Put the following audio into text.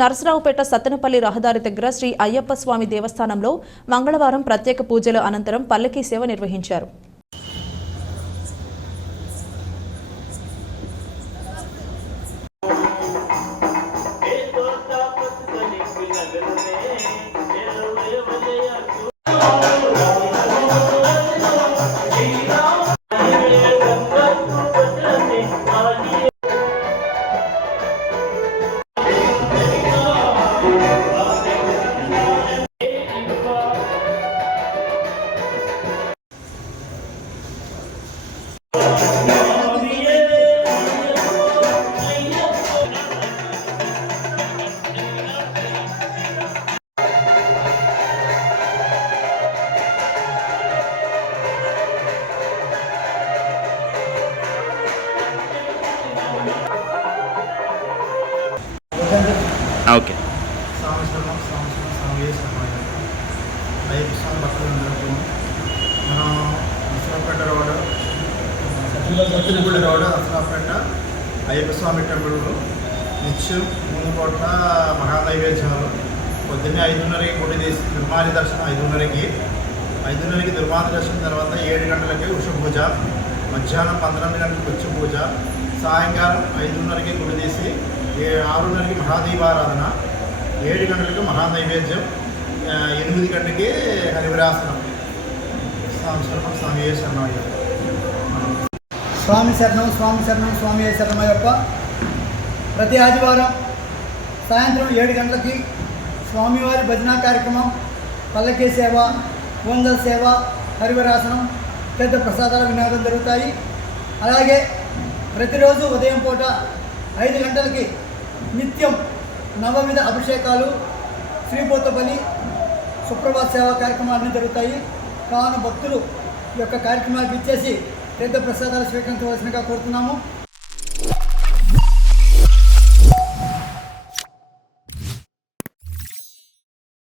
నరసరావుపేట సత్తెనపల్లి రహదారి దగ్గర శ్రీ అయ్యప్ప స్వామి దేవస్థానంలో మంగళవారం ప్రత్యేక పూజల అనంతరం పల్లకీ సేవ నిర్వహించారు. ఓకే. సంవత్సరం సంవత్సరం సంవత్సరం ఐదు స్వామి భక్తులు అందరూ మనం Nasarapeta road Satyanapalli road Nasarapeta Ayyappa Swami temple నిత్యం మూడు కోట్ల మహానైవేద్యాలు పొద్దున్నే ఐదున్నరకి గుడి తీసి నిర్మాలి దర్శనం ఐదున్నరకి ఐదున్నరకి దుర్మాని దర్శనం తర్వాత ఏడు గంటలకి ఉష పూజ మధ్యాహ్నం పన్నెండు గంటలకు వచ్చి పూజ సాయంకాలం ఐదున్నరకి గుడి తీసి ఏ ఆరున్నరకి మహాదీపారాధన ఏడు గంటలకు మహానైవేద్యం ఎనిమిది గంటలకి హరివిరాసనం. సంవత్సరం స్వామి ఏ శరణాయ్య స్వామి శరణం స్వామి శరణం స్వామి శరణమయ్యప్ప. ప్రతి ఆదివారం సాయంత్రం ఏడు గంటలకి స్వామివారి భజన కార్యక్రమం పల్లకి సేవ వందల సేవ హరివరాసనం పెద్ద ప్రసాదాల వినోదం జరుగుతాయి. అలాగే ప్రతిరోజు ఉదయం పూట ఐదు గంటలకి నిత్యం నవవిధ అభిషేకాలు శ్రీపోత బలి సుప్రభాత్ సేవా కార్యక్రమాలన్నీ జరుగుతాయి. కావున భక్తులు ఈ యొక్క కార్యక్రమాలకు ఇచ్చేసి పెద్ద ప్రసాదాలు స్వీకరించవలసినగా కోరుతున్నాము.